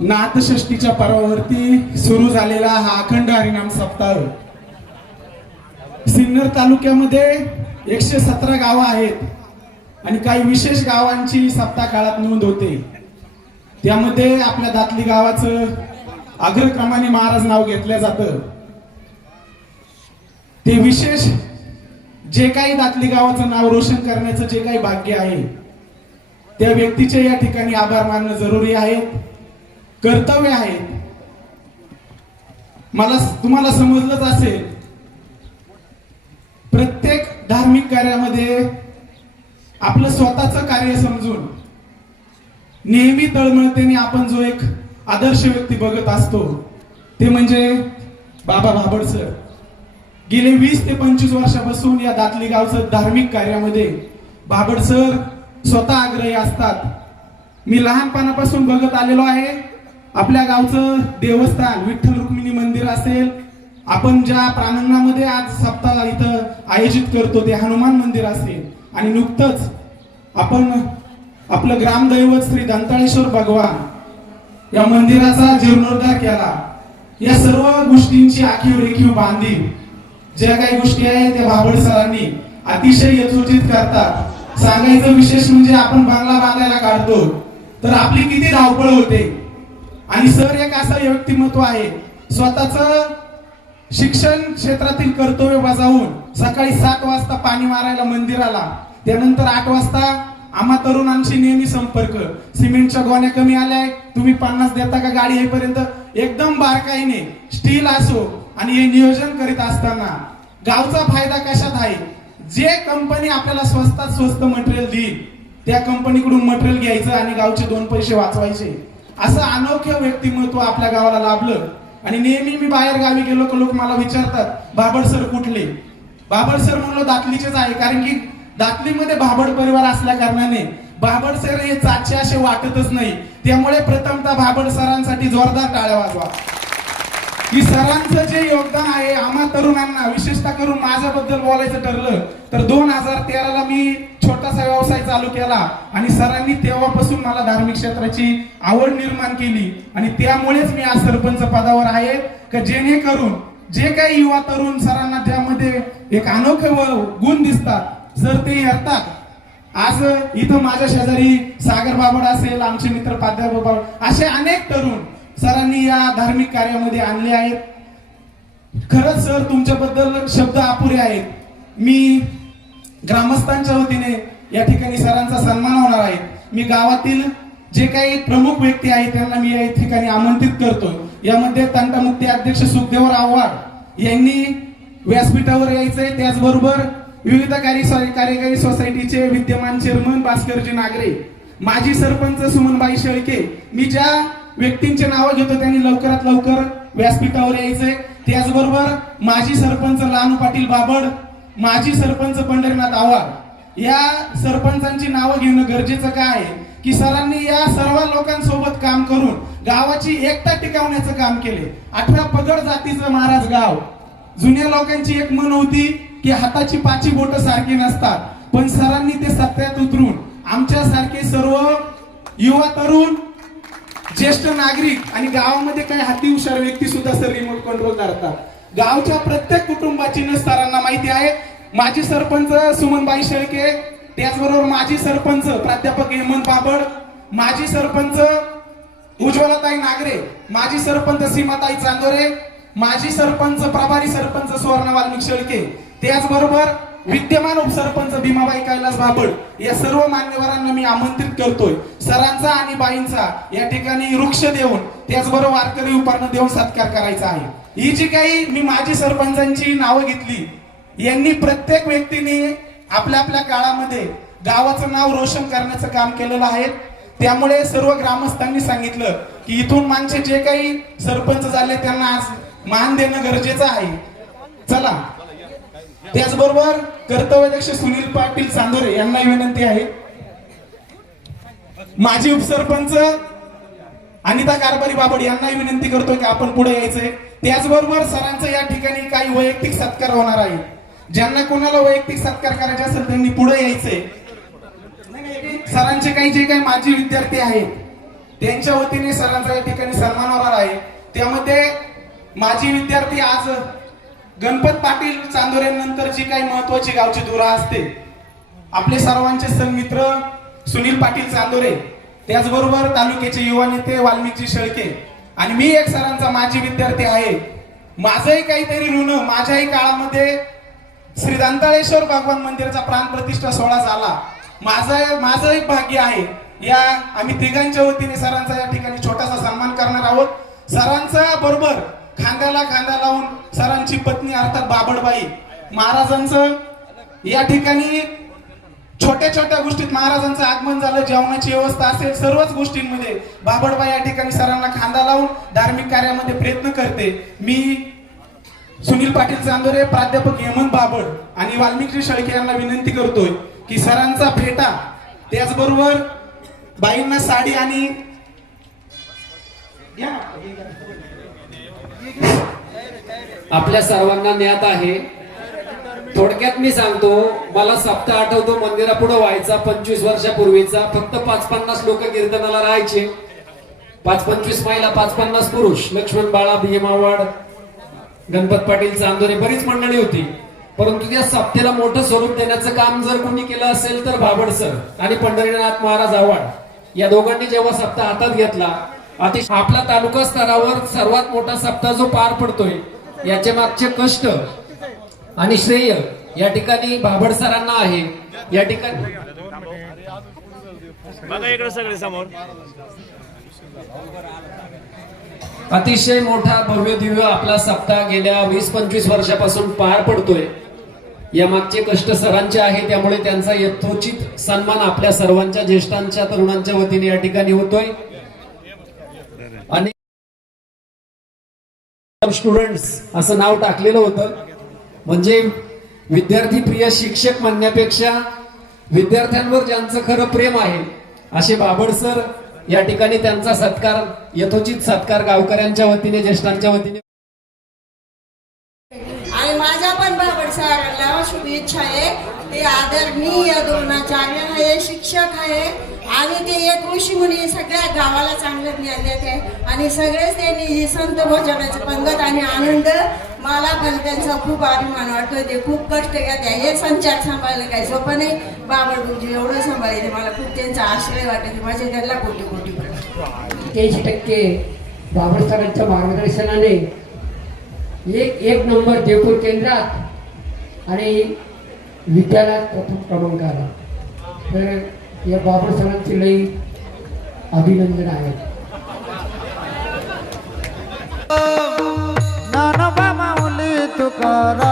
नाथषष्टीच्या पर्वावरती सुरू झालेला हा अखंड हरिनाम सप्ताह सिन्नर तालुक्यामध्ये 117 गावं आहेत आणि काही विशेष गावांची सप्ताह काळात नोंद होते। त्यामध्ये आपल्या दातली गावाचं अग्रक्रमाने महाराज नाव घेतलं जातं। ते विशेष जे काही दातली गावाचं नाव रोशन करण्याचं जे काही भाग्य आहे त्या व्यक्तीचे या ठिकाणी आभार मानणं जरुरी आहे, कर्तव्य आहे। मला तुम्हाला समजलंच असेल, प्रत्येक धार्मिक कार्यामध्ये आपलं स्वतःचं कार्य समजून नेहमी तळमळतेने आपण जो एक आदर्श व्यक्ती बघत असतो ते म्हणजे बाबा भाबड सर। गेले 20 ते 25 वर्षापासून या दातली गावचं धार्मिक कार्यामध्ये भाबड सर स्वतः आग्रही असतात। मी लहानपणापासून बघत आलेलो आहे। आपल्या गावचं देवस्थान विठ्ठल रुक्मिणी मंदिर असेल, आपण ज्या प्रांगणामध्ये आज सप्ताह इथं आयोजित करतो ते हनुमान मंदिर असेल, आणि नुकतंच आपण आपलं ग्रामदैवत श्री दंताळेश्वर भगवान या मंदिराचा जीर्णोद्धार केला। या सर्व गोष्टींची आखीव रेखीव बांधली ज्या काही गोष्टी आहेत त्या भाबड सरांनी अतिशय यथोचित करतात। सांगायचं विशेष म्हणजे आपण बांगला बांधायला काढतो तर आपली किती धावपळ होते, आणि सर एक असं व्यक्तिमत्व आहे स्वतःच शिक्षण क्षेत्रातील कर्तव्य बजावून सकाळी 7 वाजता पाणी मारायला मंदिराला, त्यानंतर 8 वाजता आम्हा तरुणांशी नेहमी संपर्क, सिमेंटच्या गोण्या कमी आल्याय तुम्ही 50 देता का गाडी येईपर्यंत एकदम बारकाईने स्टील असो, आणि हे नियोजन करीत असताना गावचा फायदा कशात आहे, जे कंपनी आपल्याला स्वस्तात स्वस्त मटेरियल देईल त्या कंपनीकडून मटेरियल घ्यायचं आणि गावचे 2 पैसे वाचवायचे, असं अनोख्य व्यक्तिमत्व आपल्या गावाला लाभलं। आणि नेहमी मी बाहेर गावी गेलो की लोक मला विचारतात भाबड सर कुठले। भाबड सर म्हणलो दातलीचेच आहे, कारण की दातलीमध्ये भाबड परिवार असल्या कारणाने भाबड सर हे चाचे असे वाटतच नाही। त्यामुळे प्रथमतः भाबड सरांसाठी जोरदार टाळ्या वाजवा की सरांचं जे योगदान आहे आम्हा तरुणांना, विशेषतः करून माझ्याबद्दल बोलायचं ठरलं तर 2013ला मी छोटासा व्यवसाय चालू केला आणि सरांनी तेव्हापासून मला धार्मिक क्षेत्राची आवड निर्माण केली, आणि त्यामुळेच मी आज सरपंच पदावर आहे की जेणेकरून जे काही युवा तरुण सरांना त्यामध्ये एक अनोखे गुण दिसतात सर ते येतात। आज इथं माझ्या शेजारी सागर बाबड असेल, आमचे मित्र प्राध्यापक बाबड, असे अनेक तरुण सरांनी या धार्मिक कार्यामध्ये आणले आहेत। खरंच सर तुमच्याबद्दल शब्द अपुरे आहेत। मी ग्रामस्थांच्या वतीने या ठिकाणी सरांचा सन्मान होणार आहे। मी गावातील जे काही प्रमुख व्यक्ती आहेत त्यांना मी या ठिकाणी आमंत्रित करतो। यामध्ये तंटामुक्ती अध्यक्ष सुखदेवराव आव्हाड यांनी व्यासपीठावर यायचंय, त्याचबरोबर विविध कार्यकारी सोसायटीचे विद्यमान चेअरमन भास्करजी नागरे, माजी सरपंच सुमनबाई शेळके, मी ज्या व्यक्तींचे नाव घेतो त्यांनी लवकरात लवकर व्यासपीठावर यायचंय। त्याचबरोबर माजी सरपंच लानू पाटील बाबड, माजी सरपंच पंढरीनाथ आव्हाड, या सरपंचांची नावं घेणं गरजेचं काय आहे की सरांनी या सर्व लोकांसोबत काम करून गावाची एकता टिकवण्याचं काम केले। 18 पगड जातीचं महाराज गाव, जुन्या लोकांची एक म्हण होती की हाताची 5 बोट सारखी नसतात, पण सरांनी ते सत्यात उतरून आमच्या सारखे सर्व युवा तरुण, ज्येष्ठ नागरिक आणि गावामध्ये काही हाती हुशार व्यक्ती सुद्धा सर रिमोट कंट्रोल करतात। गावच्या प्रत्येक कुटुंबाची न सरांना माहिती आहे। माजी सरपंच सुमनबाई शेळके, त्याचबरोबर माजी सरपंच प्राध्यापक हेमंत बाबड, माजी सरपंच उज्ज्वलाताई नागरे, माजी सरपंच सीमाताई चांदोरे, माजी सरपंच प्रभारी सरपंच सुवर्ण वाल्मिक शेळके, त्याचबरोबर विद्यमान उपसरपंच भीमाबाई कैलास बाबड, या सर्व मान्यवरांना मी आमंत्रित करतोय। सरांचा आणि बाईंचा या ठिकाणी वृक्ष देऊन त्याचबरोबर वारकरी उपहार देऊन सत्कार करायचा आहे। ही जी काही मी माजी सरपंचांची नावं घेतली, यांनी प्रत्येक व्यक्तीने आपल्या आपल्या काळामध्ये गावाचं नाव रोशन करण्याचं काम केलेलं आहे। त्यामुळे सर्व ग्रामस्थांनी सांगितलं की इथून मागचे जे काही सरपंच झाले त्यांना आज मान देणं गरजेचं आहे। चला, त्याचबरोबर कर्तव्याध्यक्ष सुनील पाटील चांदोरे यांना विनंती आहे, माजी उपसरपंच अनिता कारभारी बाबड यांना विनंती करतो की आपण पुढे यायचंय। त्याचबरोबर सरांचा या ठिकाणी काही वैयक्तिक सत्कार होणार आहे। ज्यांना कोणाला वैयक्तिक सत्कार करायचे असेल त्यांनी पुढे यायचंय। सरांचे काही जे काही माजी विद्यार्थी आहेत त्यांच्या वतीने सरांचा या ठिकाणी सन्मान होणार आहे. त्यामध्ये माजी विद्यार्थी आज गणपत पाटील चांदोरेनंतर जी काही महत्वाची गावची धुरा असते, आपले सर्वांचे सन्मित्र सुनील पाटील चांदोरे, त्याचबरोबर तालुक्याचे युवा नेते वाल्मिकजी शेळके, आणि मी एक सरांचा माजी विद्यार्थी आहे. माझंही काहीतरी ऋण, माझ्याही काळामध्ये श्री दंताळेश्वर भगवान मंदिराचा प्राण प्रतिष्ठा सोहळा झाला. माझं एक भाग्य आहे. या आम्ही तिघांच्या वतीने सरांचा या ठिकाणी छोटासा सन्मान करणार आहोत. सरांचा बरोबर खांद्याला खांदा लावून सरांची पत्नी अर्थात बाबडबाई महाराजांचं या ठिकाणी छोट्या छोट्या गोष्टीत महाराजांचं आगमन झालं, जेवणाची व्यवस्था असेल, सर्वच गोष्टींमध्ये बाबडबाई या ठिकाणी सरांना खांदा लावून धार्मिक कार्यामध्ये प्रयत्न करते. मी सुनील पाटील चांदोरे, प्राध्यापक हेमंत बाबड आणि वाल्मिकजी शेळके यांना विनंती करतोय की सरांचा फेटा, त्याचबरोबर बाईंना साडी आणि आपल्या सर्वांना ज्ञात आहे. थोडक्यात मी सांगतो, मला सप्ताह आठवतो मंदिरापुढे व्हायचा 25 वर्षापूर्वीचा. फक्त 5-50 लोक कीर्तनाला राहायचे, 5-25 महिला, 5-50 पुरुष. लक्ष्मण बाळा, भीमावाड, गणपत पाटील चांदोरे, बरीच मंडळी होती. परंतु त्या सप्त्याला मोठं स्वरूप देण्याचं काम जर कोणी केलं असेल तर बाबड सर आणि पंढरीनाथ महाराज आव्हाड या दोघांनी जेव्हा सप्ताह हातात घेतला, अतिशय आपला तालुका स्तरावर सर्वात मोठा सप्ताह जो पार पडतोय, याच्या मागचे कष्ट आणि श्रेय या ठिकाणी बाबड सरांना आहे. या ठिकाणी बघा इकडे सगळे समोर. अतिशय मोठा भव्य दिव्य आपला सप्ताह गेल्या 20-25 वर्षापासून पार पडतोय. या मागचे कष्ट सरांचे आहे, त्यामुळे त्यांचा यथोचित सन्मान आपल्या सर्वांच्या ज्येष्ठांच्या तरुणांच्या वतीने या ठिकाणी होतोय. आणि स्टुडंट्स असं नाव टाकलेलं होतं, म्हणजे विद्यार्थी प्रिय शिक्षक म्हणण्यापेक्षा विद्यार्थ्यांवर ज्यांचं खरं प्रेम आहे असे बाबड सर या ठिकाणी त्यांचा सत्कार, यथोचित सत्कार गावकऱ्यांच्या वतीने, ज्येष्ठांच्या वतीने. आणि माझ्या पण बाबड सरांना शुभेच्छा आहे. ते आदरणीय द्रोणाचार्य आहे, शिक्षक आहे, आणि ते एक ऋषी मुनी सगळ्या गावाला चांगलं ज्ञान देत आहे. आणि सगळेच त्यांनी ही संत भोजनाची पंगत आणि आनंद, मला पण त्यांचा खूप अभिमान वाटतोय. ते खूप कष्ट घेत आहे. हे संचार सांभाळलं काही सोपं नाही. बाबड गुरुजी एवढं सांभाळले, मला खूप त्यांचा आश्रय वाटते. माझे त्यांना कोटी कोटी 83% बाबड सरांच्या मार्गदर्शनाने एक नंबर देवपूर केंद्रात आणि विद्यालयात प्रथम क्रमांक आला. तर या बाबड सरांचे लई अभिनंदन आहे. ज्ञानोबा माऊली तुकाराम